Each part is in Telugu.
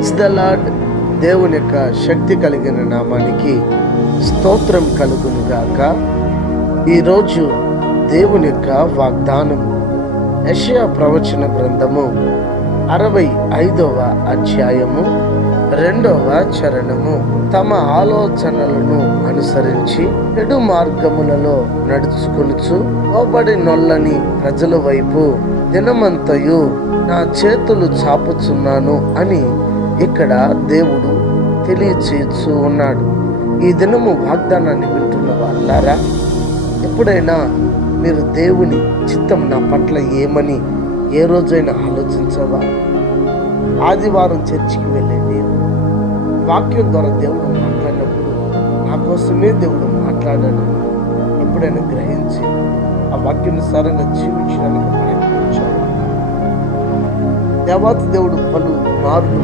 The lord. దేవుని యొక్క శక్తి కలిగిన నామానికి స్తోత్రం కలుగును గాక. ఈరోజు దేవుని యొక్క వాగ్దానం యెషయా ప్రవచన గ్రంథము 65వ అధ్యాయము 2వ చరణము. తమ ఆలోచనలను అనుసరించి చెడు మార్గములలో నడుచుకొనుచు లోబడి నొల్లని ప్రజల వైపు దినమంతయు నా చేతులు చాపుచున్నాను అని ఇక్కడ దేవుడు తెలియచేస్తూ ఉన్నాడు. ఈ దినము వాగ్దానాన్ని వింటున్న వాళ్ళారా, ఎప్పుడైనా మీరు దేవుని చిత్తం నా పట్ల ఏమని ఏ రోజైనా ఆలోచించవా? ఆదివారం చర్చికి వెళ్ళండి, వాక్యం ద్వారా దేవుడు మాట్లాడినప్పుడు నా కోసమే దేవుడు మాట్లాడాడు ఎప్పుడైనా గ్రహించి ఆ వాక్యానుసారంగా జీవించడానికి ప్రయత్నించాడు. దేవాతి దేవుడు పలు మార్లు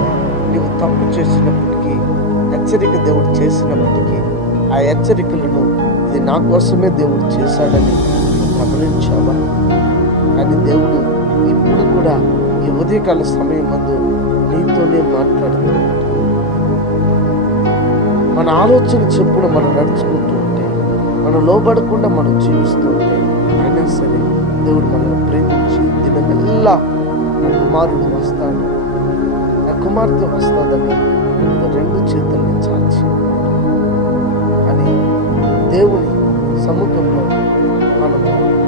నీవు తప్పు చేసినప్పటికీ, హెచ్చరిక దేవుడు చేసినప్పటికీ ఆ హెచ్చరికలను ఇది నా కోసమే దేవుడు చేశాడని గమనించావా? కానీ దేవుడు ఇప్పుడు కూడా ఈ ఉదయకాల సమయం ముందు నీతోనే మాట్లాడుతున్నాడు. మన ఆలోచన చెప్పుడు మనం నడుచుకుంటూ ఉంటే, మనం లోబడకుండా మనం జీవిస్తూ ఉంటే, అయినా సరే దేవుడు మనల్ని ప్రేమించి దినమెల్లా నా కుమారుడు వస్తాడు, నా కుమార్తె వస్తుందని రెండు చేతుల్ని చాచి అని దేవుని సముఖంలో మనం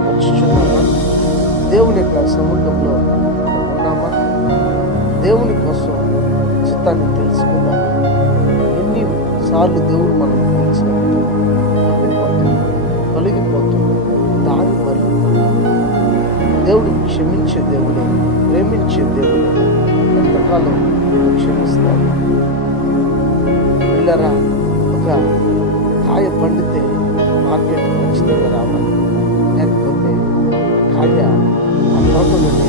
వచ్చుచున్నామా? దేవుని యొక్క సముఖంలో ఉన్నామా? దేవుని కోసం చిత్తాన్ని తెలుసుకుందాం. ఎన్ని సార్లు దేవుడు మనం పిలిచినప్పుడు తొలగిపోతుంది, దారి మరియు దేవుడు క్షమించే దేవుడే, ప్రేమించే దేవుడే. ఎంతకాలం నేను క్షమిస్తాను? పిల్లరా, ఒక కాయ పండితే మార్కెట్ ఖచ్చితంగా రావాలి, లేకపోతే కాయ ఆ తోటలోనే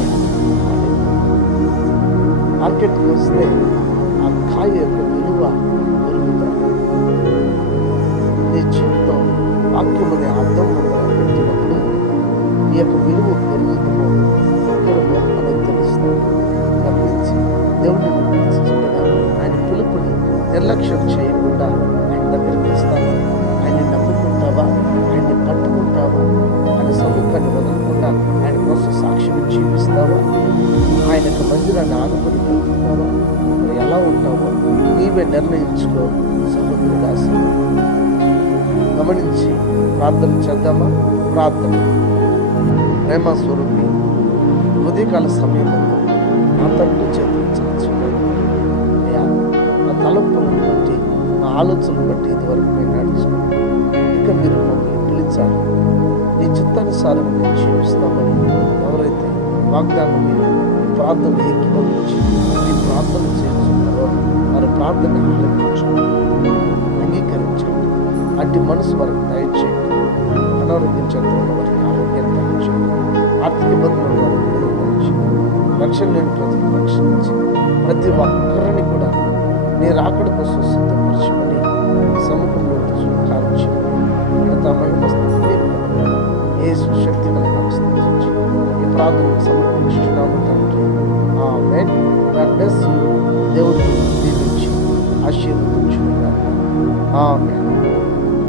మార్కెట్కి వస్తే ఆ కాయ యొక్క విలువ పెరుగుతుంది. నీ జీవితం వాక్యం అనే అర్థం పెట్టినప్పుడు ఈ యొక్క విలువ పెరుగుతుందో తగ్గడమో అనేది తెలుస్తుంది. గమనించి దేవుడిని పిలిచించగా ఆయన పిలుపుని నిర్లక్ష్యం చేయకుండా ఆయన దగ్గరికి వస్తావా? ఆయన్ని నమ్ముకుంటావా? ఆయన్ని పట్టుకుంటావా? ఆయన సముఖాన్ని వదలకుండా ఆయన కోసం సాక్ష్యం జీవిస్తావా? ఆయన యొక్క మందిరాన్ని ఆనుకొని వెళ్తున్నావా? మరి ఎలా ఉంటావో నీవే నిర్ణయించుకో సహోదరుడా. గమనించి ప్రార్థన చేద్దామా? ప్రార్థన. ప్రేమ స్వరూపి, ఉదయకాల సమయం నా తట్టు చేతులు చాచుకున్నాను. నా తలంపులను బట్టి, నా ఆలోచనలు బట్టి ఇదివరకు నేను నడుచుకున్నాను. ఇక మీరు మమ్మల్ని పిలిచారు, నీ చిత్తానుసారం నేను జీవిస్తామని ఎవరైతే వాగ్దానం మీద ఈ ప్రార్థన ఏకీభవించి ఈ ప్రార్థన చేస్తున్నారో వారి ప్రార్థన ఆలకించండి, అంగీకరించండి. అట్టి మనసు వారికి దయచేయండి. అనారోగ్యం చెందిన వారికి ఆరోగ్యాన్ని దయచేయండి. ఆర్థిక ఇబ్బందులు వారికి విడుదల, రక్షణ లేని ప్రజలు రక్షించి ప్రతి ఒక్కరిని కూడా నీ రాకడ కోసం సిద్ధపరచమని సముఖంలో కాల్చి యేసు శక్తి కలిగి ఈ ప్రార్థన సమర్పించున్నాము తండ్రి. ఆమేన్. God bless you. దేవుడు దీవించి ఆశీర్వదించుగాక. ఆమేన్.